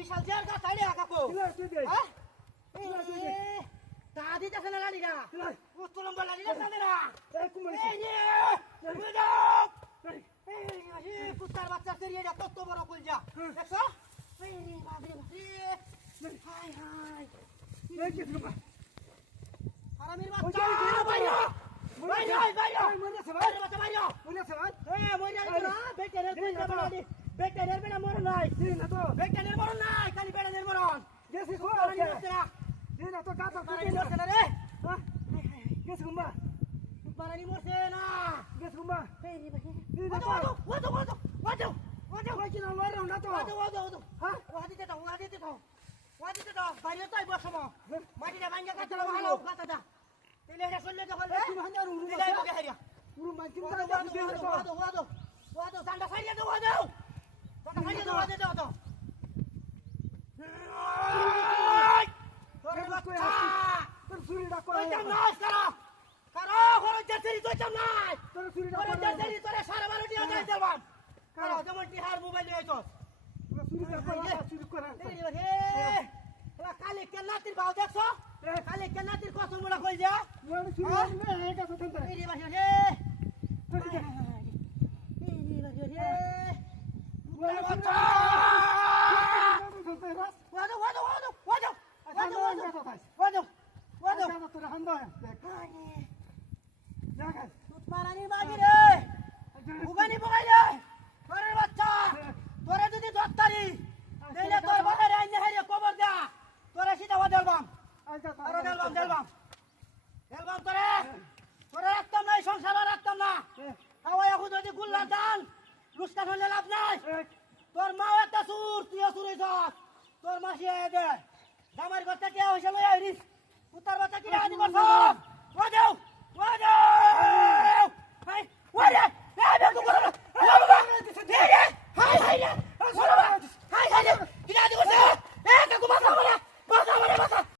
বিশাল jar গা তাইলে কাকু দাদি দেখে না লালিগা কত লম্বা লালিগা সাদেরা এই নে এই পুত্তার বাচ্চা সেরিয়া কত বড় কলজা দেখছো এই রে বাবরে বাবরে হাই হাই এই কি তুমি আরামের বাচ্চা বাইরা বাইরা বাইরা মরেছে ভাই বাচ্চা বাইরা মরেছে ভাই এই মরে না বেটেনের কলজা বানালি বেটেনের বেলা মরন নাই না তো বেটেনের মরন নাই খালি বেটেনের মরন গেছি কো না তো কাটা পানি মরছে না রে গেছি গুম্বা পানি মরছে না গেছি গুম্বা এই রে ভাই ওয়াদো ভাই কি না মারো না তো ওয়াদো হ্যাঁ ওয়াদিতে দাও বাইরে তাই বসমো মাটিটা ভাঙা কাটতে ভালো কাটা দা তেলে এটা চললে তো হল তুমি ভাঙা রুম দিলাই বগে হারিয়া রুম মাঝি ওয়াদো সান্ডা ফাইয়া দাও ওয়াদো সান্ডা ফাইয়া দাও ওয়াদো দাও তো তোর বাচ্চা তোর চুরিটা করে কারো ঘরে জেসেরি তো চাম নাই তোর চুরিটা করে জেসেরি তোরে সারা 12টি আগাই দেবাম কারো যেমন টিহার মোবাইল নিয়ে আইছস তোর চুরিটা করে চুরি করে এই রে এলা কালে কেনাতির ভাও দেখছো কালে কেনাতির কত মোড়া কই যা চুরি না এটা তো তন্ত এই রে বাহির রে তোর মা একটা সুর তুই সুর হইছস তোর মাসি দে জামার ঘরটা কে হইছে লই আইরিস পুতার বাচ্চা কি আদি করছস ওয়াজো